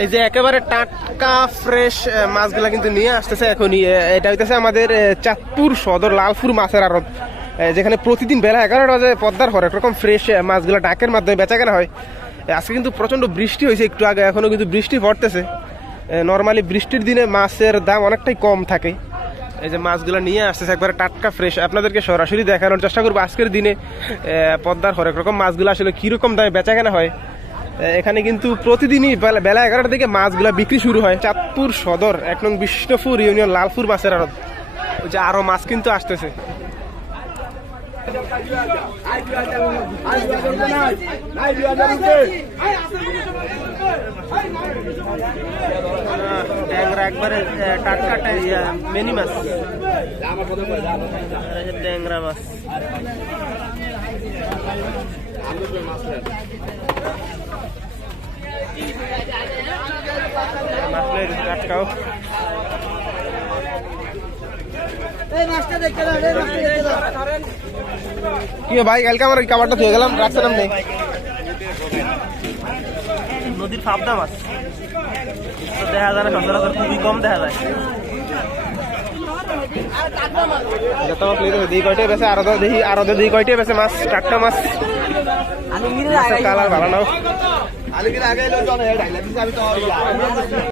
এই যে একেবারে টাটকা ফ্রেশ মাছগুলা কিন্তু নিয়ে আসতেছে এখনই। এটা হইতেছে আমাদের চাঁদপুর সদর লালপুর মাছের আড়ত। যেখানে প্রতিদিন বেলা এগারোটা বাজে পদ্মার হরেক রকম ফ্রেশ মাছগুলা ডাকের মাধ্যমে বেচা কেনা হয় আজকে কিন্তু প্রচণ্ড বৃষ্টি হয়েছে একটু আগে, এখনও কিন্তু বৃষ্টি পড়তেছে। নর্মালি বৃষ্টির দিনে মাছের দাম অনেকটাই কম থাকে। এই যে মাছগুলো নিয়ে আসতেছে একবারে টাটকা ফ্রেশ আপনাদেরকে সরাসরি দেখানোর চেষ্টা করব আজকের দিনে। পদ্মার হরেক রকম মাছগুলো আসলে কীরকম দামে বেচা কেনা হয়। এখানে কিন্তু প্রতিদিনই বেলা এগারোটার দিকে মাছগুলা বিক্রি শুরু হয়। চাঁদপুর সদর, এক নং বিষ্ণুপুর ইউনিয়ন লালপুর মাছের আড়ত। ওই যে আরও মাছ কিন্তু আসতেছে। একবারে মাছ। মাছলের টাটকাও কি ভাই কালকে আমার ওই ধুয়ে গেলাম রাখছিলাম নেই। নদীর মাছ দেখা যায় না সচরাচর খুবই কম দেখা যায়। যত মাছ লিয়ে দুই কয়টাই বেছে আরও দেখি আরও দুই কয়টাই বেছে মাছ টাটকা মাছ। কালার ভালো নাও। আলু কিনা আগে ঢাইলা দিছে আমি তো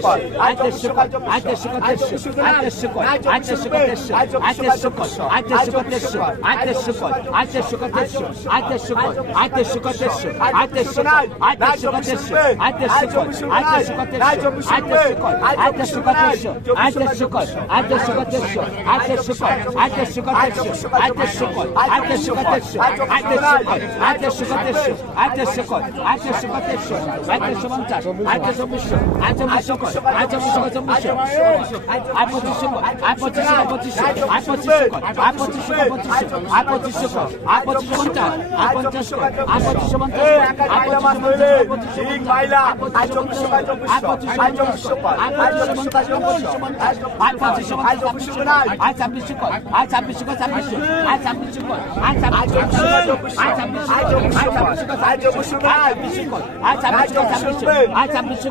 আটশো পঞ্চাশ আটশো বিশ্ব আটশো বিশ্ব আজ ছাব্বিশ আজ ছাব্বিশ আজ ছাব্বিশ আজ ছাব্বিশ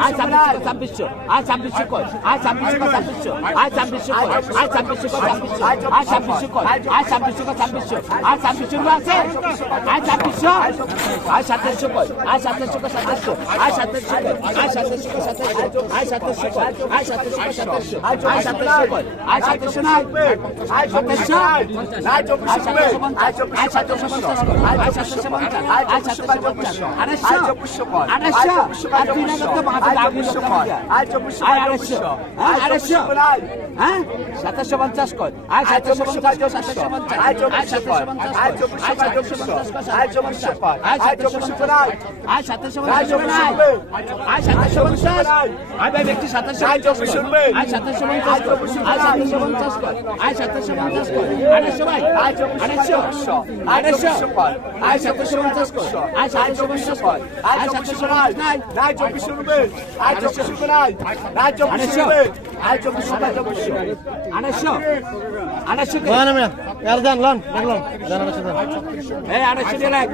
আজ ছাব্বিশ আরে আয় ছাব্বিশশো কয় আয় ছাব্বিশশো কয় ছাব্বিশশো আয় ছাব্বিশশো কয় আয় ছাব্বিশশো কয় ছাব্বিশশো আয় ছাব্বিশশো কয় আয় ছাব্বিশশো কয় ছাব্বিশশো আয় ছাব্বিশশো আছে আয় ছাব্বিশশো আয় সাতাশশো কয় আয় সাতাশশো কয় সাতাশশো আয় সাতাশশো কয় আয় সাতাশশো কয় সাতাশশো আয় সাতাশশো কয় আয় সাতাশশো কয় সাতাশশো আয় সাতাশশো কয় আয় সাতাশশো নাই আয় সাতাশশো আয় আর তিন হাজার তো পাঁচ হাজার আয় চব্বিশশো আয় আড়াইশো হ্যাঁ আড়াইশো হ্যাঁ সাতাশশো পঞ্চাশ কর আয় সাতশো পঞ্চাশ সাতশো পঞ্চাশ আয় চব্বিশশো কর আয় চব্বিশশো আয় চব্বিশশো আয় চব্বিশশো কর আয় চব্বিশশো কর আয় সাতাশশো পঞ্চাশ আয় সাতাশশো পঞ্চাশ আয় ভাই ব্যক্তি সাতাশশো আয় চব্বিশশো আয় সাতাশশো পঞ্চাশ আয় সাতাশশো পঞ্চাশ কর আয় সাতাশশো পঞ্চাশ কর আড়াইশো ভাই আয় আড়াইশো নাই। রায় চব্বিশশো রায় চব্বিশশো রায় চব্বিশশো আড়াইশো আড়াইশো যান লন দেখলাম এই আড়াইশো দিয়ে লাগ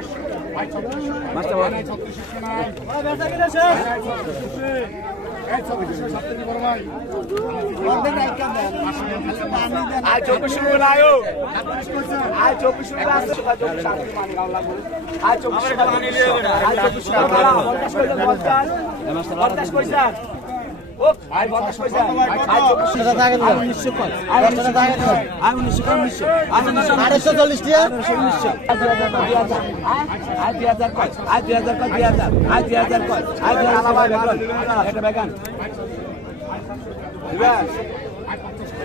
আজ চব্বিশ আড়াইশো চল্লিশ টিয়া আই দুই হাজার কয় আই দুই হাজার কয় দুই হাজার আই দুই হাজার কয় আই দুই হাজার কয় একটা বেগান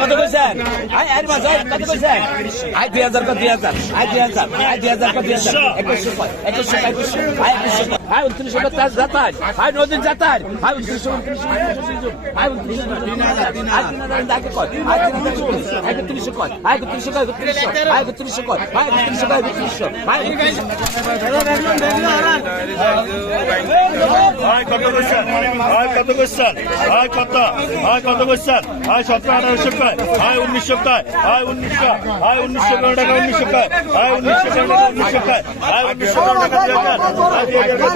কত কইছেন? আই আই বাজার কত কইছেন? আই 2000 কত 2000 আই 2000 আই 2000 কত 2000 2100 2100 2100 আই 2100 আই 2900 কত যাতার আই নদিন যাতার আই 2900 2900 আই 2900 আই 3000 দাকে কত আই 3000 আই 3000 কত আই 3000 কত 3000 আই 3000 কত আই 3000 কত 3000 আই আয় কত করছেন আয় কত করছেন আয় কত আয় কত করছেন আয় সতেরো আঠারোশো কয় আয় উনিশশো কয় আয় উনিশশো আয় উনিশশো কোটি টাকা উনিশশো কয় আয় উনিশশো কোটি টাকা উনিশশো কয় আয় উনিশশো কোটি টাকা দুই হাজার আয় দুই হাজার কত আয় তিন হাজার ভাই না ভাই দেখলাম ওই ভাই টাকা দেন।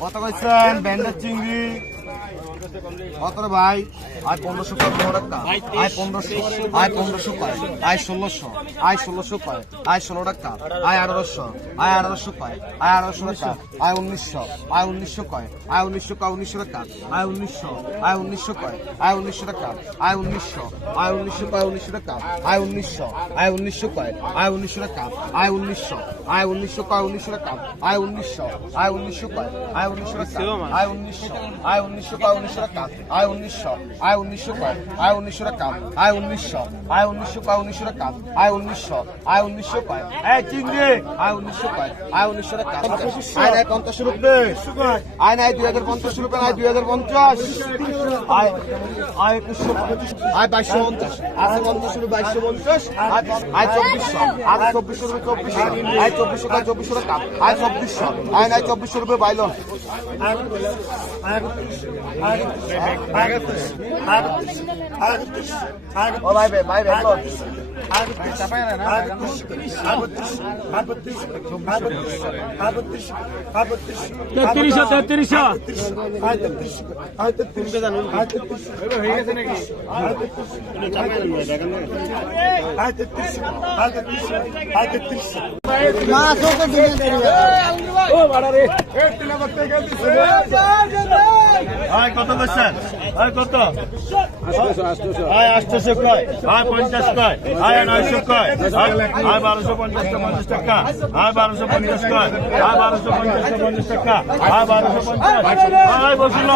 কত কইছেন? ব্যান্ডের চিংড়ি? কত ভাই? আয় পনেরোশো পনেরো টাকা আয় পনেরোশো আয় পনেরোশো কয় আয় ষোলোশো আয় ষোলোশো কয় আয় ষোলো টাকা আয় আঠারোশো আয় আঠারোশো কয় আয় আঠারোশো টাকা আয় উনিশশো আয় উনিশশো কয় আয় উনিশশো কয় উনিশশো টাকা আয় উনিশশো আয় উনিশশো কয় আয় উনিশশো টাকা আয় উনিশশো আয় উনিশশো কয় উনিশশো টাকা আয় উনিশশো আয় উনিশশো কয় আয় উনিশশো টাকা আয় উনিশশো আয় উনিশশো কয় উনিশশো টাকা আয় উনিশশো আয় উনিশশো কয় আয় উনিশশো আয় উনিশশো আয় উনিশশো কয় উনিশশো টাকা আয় উনিশশো আয় উনিশশো কয় আয় উনিশশো টাকা আয় উনিশশো আয় উনিশশো কয় উনিশশো টাকা আয় উনিশশো আয় উনিশশো কয়। এই চিংড়ি। আয় উনিশশো কয় আয় উনিশশো টাকা আয় নাই পঞ্চাশ রুপে। আয় নাই দুই হাজার পঞ্চাশ রুপে নাই দুই হাজার পঞ্চাশ। আয় আয় একুশশো আয় বাইশশো পঞ্চাশ। আছে পঞ্চাশ রুপে বাইশশো পঞ্চাশ। আয় আয় চব্বিশশো আয় চব্বিশশো রুপে চব্বিশশো। আয় চব্বিশশো টাকা চব্বিশশো টাকা আয় চব্বিশশো আয় নাই চব্বিশশো রুপে বাইলন। ও ভাই ভাই তেত্রিশশো তেত্রিশশো ও বাড়া রে। আয় কত করছেন আয় কত? আয় আটশোশো কয়? আয় পঞ্চাশ কয়? আয় নয়শো কয়? আয় বারোশো পঞ্চাশ পঞ্চাশ টাকা। আয় বারোশো পঞ্চাশ কয়? আয় বারোশো পঞ্চাশ পঞ্চাশ টাকা। আয় বারোশো পঞ্চাশ। আয় বসুন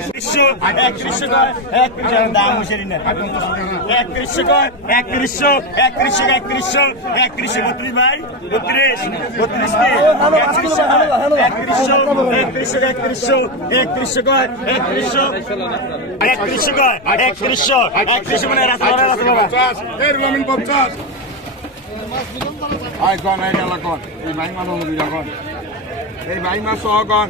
একত্রিশশো কয় একত্রিশশো কয়। একত্রিশশো একত্রিশশো একত্রিশশো একত্রিশশো বত্রিশ ভাই বত্রিশ বত্রিশ একত্রিশশো একত্রিশশো একত্রিশশো একত্রিশশো একত্রিশশো কয়? একত্রিশশো। একত্রিশশো কয়? একত্রিশশো। একত্রিশশো মানে রাস্তা বাবা আয় গন এই গেলা গন এই ভাই মানুষ এই ভাই মাস সহ গন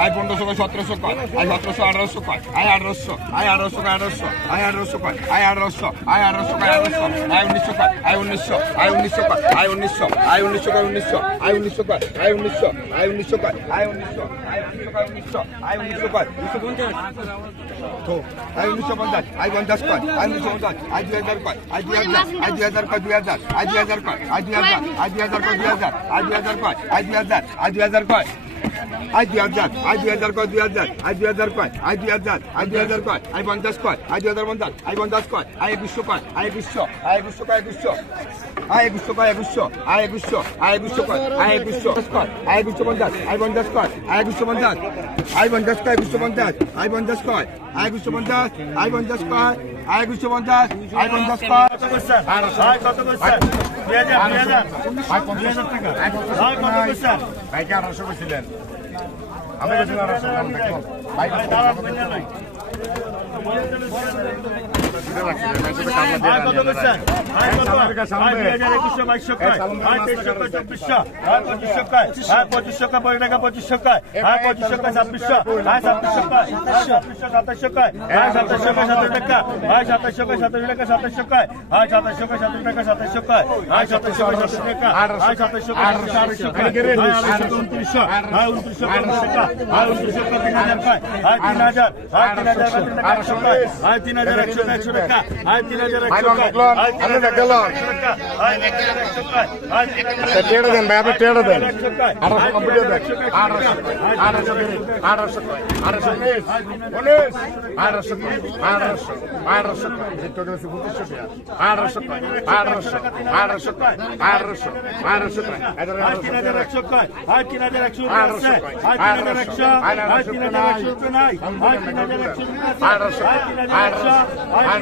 আয় পনেরোশো কয় সতেরোশো কয় আয় সতেরোশো আঠারোশো কয় আয় আঠারোশো আয় আঠারোশো কয় আঠারোশো আয় আঠারোশো কয় আয় আঠারোশো আয় আঠারোশো কয় আঠারোশো আয় উনিশশো কয় আয় উনিশশো আয় উনিশশো কয় আয় উনিশশো আয় উনিশশো কয় উনিশশো আয় উনিশশো কয় আয় উনিশশো আয় উনিশশো কয় আয় উনিশশো আয় উনিশশো কয় উনিশশো আয় উনিশশো কয় উনিশশো পঞ্চাশ আয় উনিশশো পঞ্চাশ আয় পঞ্চাশ কয় আয় উনিশশো পঞ্চাশ আয় দুই হাজার কয় আয় দুই হাজার আয় দুই হাজার কয় দুই হাজার আয় দুই হাজার কয় আয় দুই হাজার আয় দুই হাজার কয় দুই হাজার আয় দুই হাজার কয় আয় দুই হাজার আয় দুই হাজার কয়? আই দুই হাজার আই দুই হাজার কয়, দুই হাজার আই দুই হাজার কয় আই দুই হাজার আই দুই হাজার কয় আই পঞ্চাশ কয় আই দুই হাজার পঞ্চাশ আই পঞ্চাশ কয় আই একুশশো কয় আই একুশশো আই একুশশো কয়, একুশশো আই একুশশো কয়, একুশশো আই একুশশো আই একুশশো কয় আই একুশশো কয় আই একুশশো পঞ্চাশ আই পঞ্চাশ কয় আই একুশশো পঞ্চাশ আই পঞ্চাশ কয়, একুশশো পঞ্চাশ আই পঞ্চাশ কয় আই একুশশো পঞ্চাশ আই পঞ্চাশ কয় আই দুশো পঞ্চাশ আয় পঞ্চাশ ভাইকে আঠারোশো বেছিলেন। আমি মেনে একশো তিন হাজার একশো একশো টাকা ভাই তিন হাজার একশো কয় ভাই তিন হাজার একশো টাকা ভাই এক হাজার একশো কয় ভাই এক হাজার টেড়ে দেন ভাই আপনি টেড়ে দেন আঠারোশো কমপ্লিট দেন আঠারোশো আঠারোশো আঠারোশো আঠারোশো উনিশ উনিশ আঠারোশো আঠারোশো আঠারোশো পঁচিশশো আঠারোশো আঠারোশো আঠারোশো আঠারোশো আঠারোশো ভাই তিন হাজার একশো কয় তিন হাজার একশো আছে তিন হাজার একশো ভাই তিন হাজার একশো নাই ভাই তিন হাজার একশো রুপে তিন হাজার একশো ভাই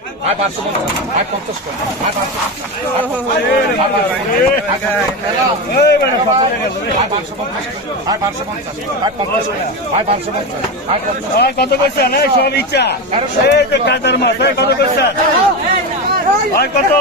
আয় পাঁচশো পঞ্চাশ আয় পঞ্চাশ আয় পাঁচশো পঞ্চাশ আয় পাঁচশো পঞ্চাশ আয় পঞ্চাশ আয় পাঁচশো পঞ্চাশ আয় পঞ্চাশ ভাই কত করছেন এই সব ইচ্ছা মাছ কত করছেন কত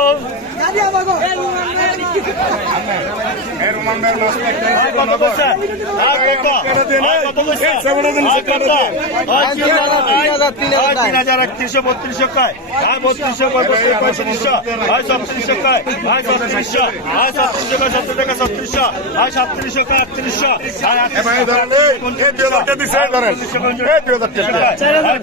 তিন হাজার একত্রিশশো বত্রিশশো কয় বত্রিশশো পঁয়ত্রিশশো ভাই ছত্রিশশো কয় ভাই ছত্রিশশো ভাই ছত্রিশশো কয় সত্তর টাকা ছত্রিশশো ভাই সাতত্রিশশো কয় আটত্রিশশো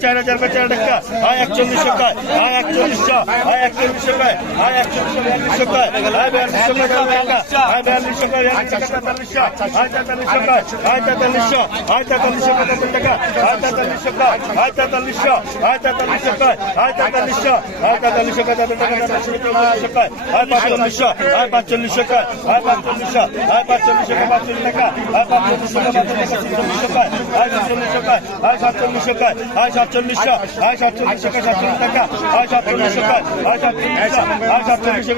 চার হাজার কয় চার টাকা ভাই একচল্লিশশো কয় ভাই একচল্লিশশো ভাই একচল্লিশশো কয় ভাই একচল্লিশশো Ay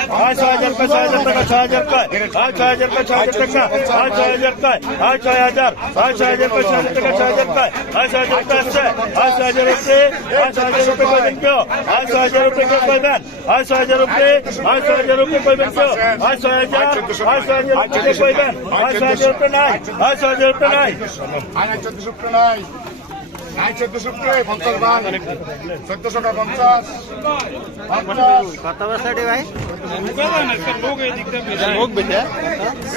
কয় ভাই ছয় হাজার ছয় হাজার কয় ছয় হাজার টাকা ছয় হাজার কয় ভাই ছয় হাজার কয় ছয় হাজার ছয় হাজার কয় ছয় হাজার টাকা ছয় হাজার কয় ভাই ছয় হাজার কয় ছয় হাজার ভাই ছয় হাজার কয় ভাই ছয় হাজার ছয় হাজার কয় ছয় হাজার টাকা ছয় হাজার কয় ভাই ছয় হাজার কয় আছে ভাই ছয় হাজার রুপে ভাই ছয় হাজার রুপে কইবেন কেউ ভাই ছয় হাজার রুপে কেউ কইবেন ভাই ছয় হাজার রুপে ভাই ছয় হাজার রুপে কইবেন কেউ ভাই ছয় হাজার ভাই ছয় হাজার রুপে কইবেন ভাই ছয় হাজার রুপে নাই। ভাই ছয় হাজার রুপে নাই। আয় চোদ্দশো টাকা নাই। নাই চোদ্দশো পঞ্চাশ বান চোদ্দশো টাকা পঞ্চাশ। পঞ্চাশ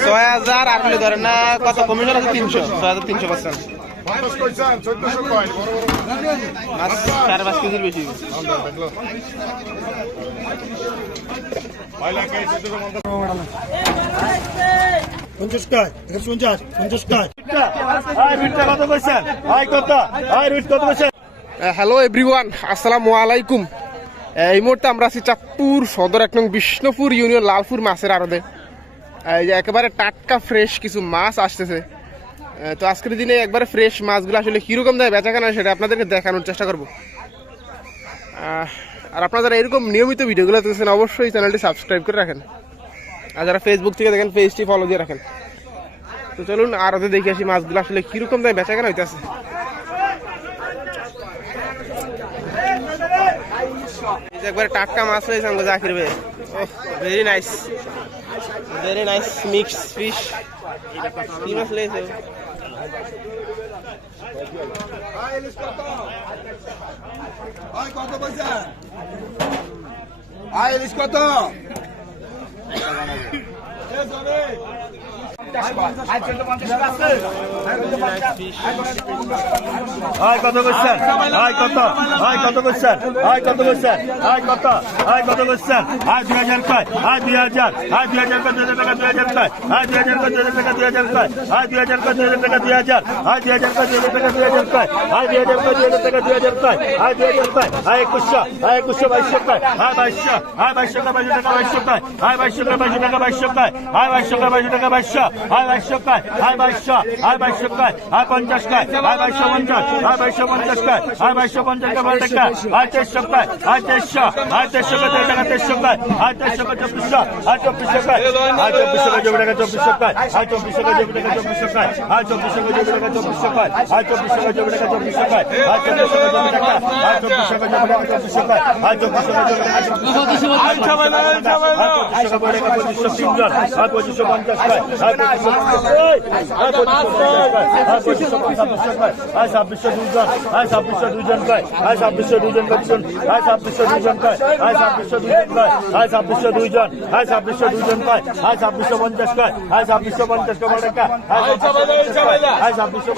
ছয় হাজার আর ধরেন না কত কমিশন আছে তিনশো। ছয় হাজার তিনশো পার্সেন্ট চার পাঁচ কেজির বেশি। পয়লা পঞ্চাশ একশো পঞ্চাশ পঞ্চাশ কইছেন? হ্যালো এভরিওয়ান আসসালামু আলাইকুম। এই মুহূর্তে আমরা আছি চাঁদপুর সদর এক নং বিষ্ণুপুর ইউনিয়ন লালপুর মাছের আড়তে। এই যে একেবারে টাটকা ফ্রেশ কিছু মাছ আসতেছে। তো আজকের দিনে একবারে ফ্রেশ মাছগুলো আসলে কীরকম দেয় বেচা কেনা সেটা আপনাদেরকে দেখানোর চেষ্টা করব। আর আপনারা যারা এরকম নিয়মিত ভিডিওগুলো দেখছেন অবশ্যই চ্যানেলটি সাবস্ক্রাইব করে রাখেন। আর যারা ফেসবুক থেকে দেখেন পেজটি ফলো দিয়ে রাখেন। তো চলুন, আর ওদের দেখে আসি মাছগুলো আসলে কীরকম দেয় বেচা কেনা হইতেছে। একবারে টাটকা মাছ হয়েছে আমাকে জাকির ভাই। Very nice very nice mix fish কি মাছ লেগেছে কত পয়সা? আয় কত? Ε, ζωή! আয় কত করছেন আয় কত আয় কত করছেন আয় কত করছেন আয় কত আয় কত করছেন আয় দুই হাজার কয় আয় দুই হাজার আয় দুই হাজার কয় দুই হাজার টাকা দুই হাজার কয় আয় দুই হাজার কয় দুই হাজার টাকা দুই হাজার কয় আয় দুই হাজার কয় দুই হাজার টাকা দুই হাজার আয় দুই হাজার কয় দুই হাজার টাকা দুই হাজার কয় আয় দুই হাজার কয় দুই হাজার টাকা দুই হাজার কয় আয় দুই হাজার কয় আয় একুশশো আয় একুশশো বাইশশো কয় আয় বাইশশো আয় বাইশশো কয় বাইশশো টাকা বাইশশো কয় আয় বাইশশো কয় বাইশশো টাকা বাইশশো কয় আয় বাইশশো কয় বাইশশো টাকা বাইশশো আয় বাইশশো কয় আয় বাইশশো আয় বাইশশো কয় আয় পঞ্চাশ কয় আয় বাইশশো পঞ্চাশ আয় বাইশশো পঞ্চাশ কয় আয় বাইশশো পঞ্চাশ কয় বারো টাকা আয় তেইশশো কয় আয় তেইশশো আয় তেইশশো কয় তেইশ টাকা তেইশশো কয় আয় তেইশশো কয় চব্বিশশো আয় চব্বিশশো কয় আয় চব্বিশশো কয় জমি টাকা চব্বিশশো কয় আয় চব্বিশশো কয় জমি টাকা চব্বিশশো কয় আয় চব্বিশশো কয় জমি টাকা চব্বিশশো কয় আয় চব্বিশশো কয় জমি টাকা চব্বিশশো কয় আয় চব্বিশশো কয় জমি টাকা আয় চব্বিশশো কয় জমি টাকা চব্বিশশো কয় আয় চব্বিশশো কয় জমি টাকা চব্বিশশো কয় আয় ছাবাইলা আয় ছাবাইলা আয় ছাবাইলা পঁচিশশো তিনজন আয় পঁচিশশো পঞ্চাশ কয় আয় পঁচিশশো পঞ্চাশ কয় আয় পঁচিশশো পঞ্চাশ কয় আয় ছাব্বিশশো দুজন আয় ছাব্বিশশো দুজন কয় আয় ছাব্বিশশো দুজন কতজন আয় ছাব্বিশশো দুজন কয় আয় ছাব্বিশশো দুজন কয় আয় ছাব্বিশশো দুইজন আয় ছাব্বিশশো দুজন কয় আয় ছাব্বিশশো পঞ্চাশ কয় আয় ছাব্বিশশো পঞ্চাশ কয় টাকা আয় ছাব্বিশশো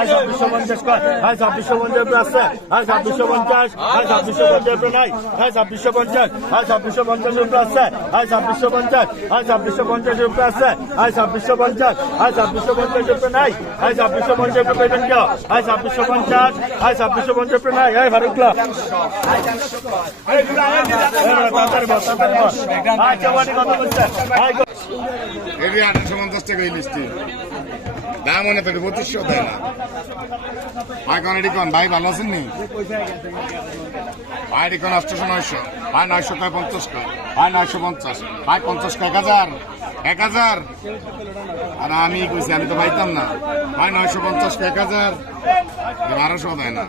আয় ছাব্বিশশো পঞ্চাশ কয় আয় ছাব্বিশশো পঞ্চাশ আছে আয় ছাব্বিশশো পঞ্চাশ আয় ছাব্বিশশো পঞ্চাশ নাই আয় ছাব্বিশশো পঞ্চাশ আয় ছাব্বিশশো পঞ্চাশ রুপে আছে আয় ছাব্বিশশো পঞ্চাশ আয় ছাব্বিশশো পঞ্চাশ রুপে আছে আয় ছাব্বিশশো পঞ্চাশ, আজ ছাব্বিশশো পঞ্চাশ রুপে নাই, আজ ছাব্বিশশো পঞ্চাশ রুপে পেবেন কেউ? আজ ছাব্বিশশো পঞ্চাশ, আজ ছাব্বিশশো পঞ্চাশ রুপে নাই, এই আয় চৌবাটি কত বলছে পঞ্চাশ টাকা ইলিশটি দাম মনে তো পঁচিশশো দেয় না। ভাই কোন এটি কোন? ভাই ভালো আছেন নি? ভাই এটি কোন আটশোশো নয়শো? ভাই নয়শো কয় পঞ্চাশ কয়? ভাই নয়শো পঞ্চাশ। ভাই পঞ্চাশ কয়? এক হাজার। এক হাজার। আর আমি কইছি, আমি তো পাইতাম না। ভাই নয়শো পঞ্চাশ এক হাজার। বারোশো দেয় না।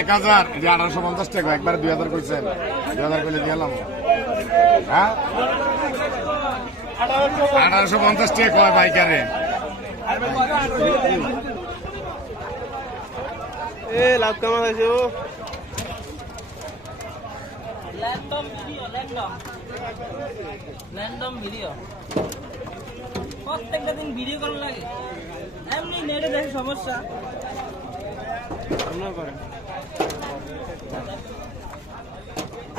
এক হাজার। এটি আঠারোশো পঞ্চাশ টাকা, একবার দুই হাজার কইছেন। দুই হাজার কইলে এলাম হ্যাঁ? আঠারোশো পঞ্চাশ টাকা কয় বাইকারে এ লাভ কেমন হয়েছে ও? Random video random random video প্রত্যেকটা দিন ভিডিও করা লাগে। এমনি নেটে দেখে সমস্যা।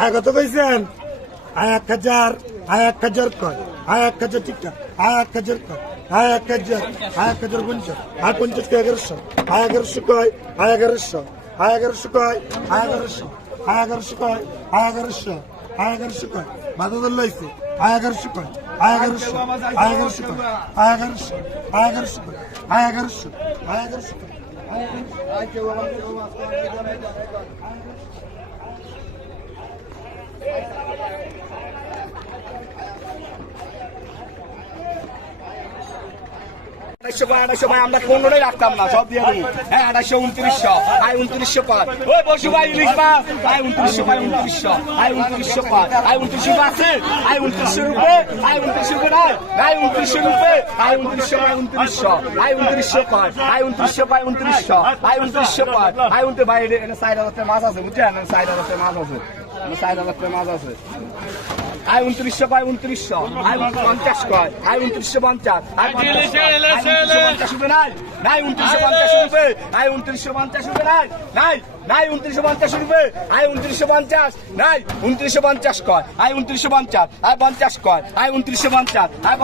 আয় কত কইছেন? আয় এক হাজার আয় এক হাজার কয় আয় এক হাজার ঠিকঠাক আয় এক হাজার কয় আয় এক হাজার আয় এক হাজার পঞ্চাশ আয় পঞ্চাশ কয় এগারোশো আয় এগারোশো কয় আয় এগারোশো আয় এগারোশো কয় আয় এগারোশো আয় এগারোশো কয় আয় এগারোশো আয় এগারোশো কয়, বাধা ধরলে হয়েছে আয় এগারোশো কয় আয় এগারোশো আয় এগারোশো কয় আয় এগারোশো আয় এগারোশো কয় আয় এগারোশো আয় এগারোশো কয় আয় এগারোশো আয় কেউ আমার কেউ আমার আড়াইশো ভাই আমরা পনেরোই রাখতাম হ্যাঁ আড়াইশো, উনত্রিশশো। আয় উনত্রিশশো পাঁচ ওই বসু মাছ। আয় উনত্রিশশো পাই উনত্রিশশো। আয় উনত্রিশশো পাঁচ আয় উনত্রিশশো আছে। আয় উনত্রিশশো রুপে। আয় উনত্রিশশো রুপে আয় উনত্রিশশো রুপে। আয় উনত্রিশশো পাই উনত্রিশশো। আয় উনত্রিশশো পাঁচ আয় উনত্রিশশো পাই উনত্রিশশো। আয় উনত্রিশশো পাঁচ আয় উনত্রিশ ভাই সাইড হাজার মাছ আছে, বুঝছেন? সাইড হাজার মাছ আছে। সাইড হাজার মাছ আছে। আয় উনত্রিশশো কয় উনত্রিশশো। আয় পঞ্চাশ কয় আয় উনত্রিশশো পঞ্চাশ আয় পঞ্চাশ রুপে নাই নাই উনত্রিশশো পঞ্চাশ রুপে আয় উনত্রিশশো পঞ্চাশ রুপে নাই নাই নাই উনত্রিশশো পঞ্চাশ রুপে আয় উনত্রিশশো পঞ্চাশ নাই উনত্রিশশো পঞ্চাশ কয় আয় উনত্রিশশো পঞ্চাশ আয় পঞ্চাশ কয় আয় উনত্রিশশো পঞ্চাশ আয়